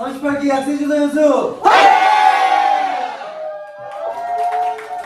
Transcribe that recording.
Antipakiye aksiyon yılınızı. Hayır!